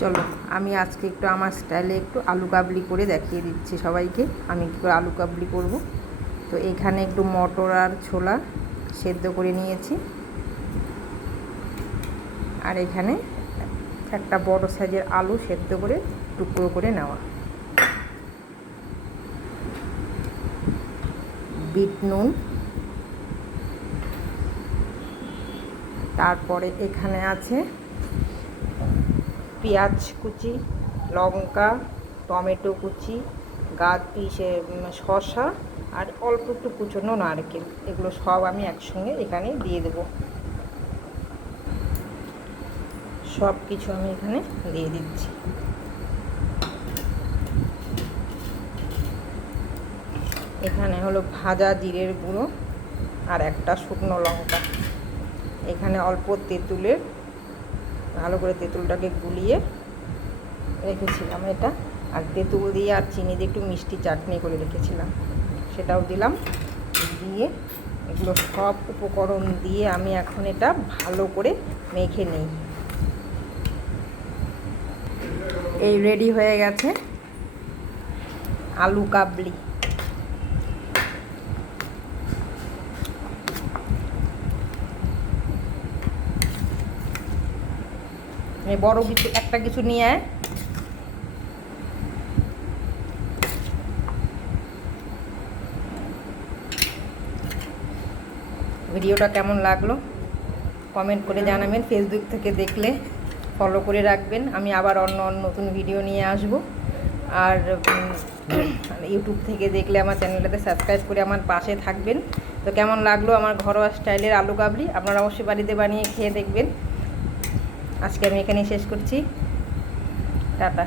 চলো আমি আজকে একটু আমার স্টাইলে একটু আলু কাবলি করে দেখিয়ে দিচ্ছি সবাইকে আমি কী করে আলু কাবলি করব। তো এখানে একটু মটর আর ছোলা সেদ্ধ করে নিয়েছি, আর এখানে একটা বড় সাইজের আলু সেদ্ধ করে টুকরো করে নেওয়া, বিট নুন, তারপরে এখানে আছে পেঁয়াজ কুচি, লঙ্কা, টমেটো কুচি, শসা আর অল্প একটু কুচনো নারকেল, এগুলো সব আমি একসঙ্গে এখানে দিয়ে দেব। সব কিছু আমি এখানে দিয়ে দিচ্ছি। এখানে হলো ভাজা জিরের গুঁড়ো আর একটা শুকনো লঙ্কা। এখানে অল্প তেঁতুলের, ভালো করে তেঁতুলটাকে গুলিয়ে রেখেছিলাম এটা, আর তেঁতুল দিয়ে আর চিনি দিয়ে একটু মিষ্টি চাটনি করে রেখেছিলাম, সেটাও দিলাম। দিয়ে এগুলো সব উপকরণ দিয়ে আমি এখন এটা ভালো করে মেখে নিই। এই রেডি হয়ে গেছে আলু কাবলি। বড় কিছু একটা কিছু নিয়ে ভিডিওটা কেমন লাগলো কমেন্ট করে জানাবেন। ফেসবুক থেকে দেখলে ফলো করে রাখবেন, আমি আবার অন্য নতুন ভিডিও নিয়ে আসব। আর ইউটিউব থেকে দেখলে আমার চ্যানেলটাতে সাবস্ক্রাইব করে আমার পাশে থাকবেন। তো কেমন লাগলো আমার ঘরোয়া স্টাইলের আলু কাবলি, আপনারা অবশ্যই বাড়িতে বানিয়ে খেয়ে দেখবেন। আজকে আমি এখানেই শেষ করছি, টাটা।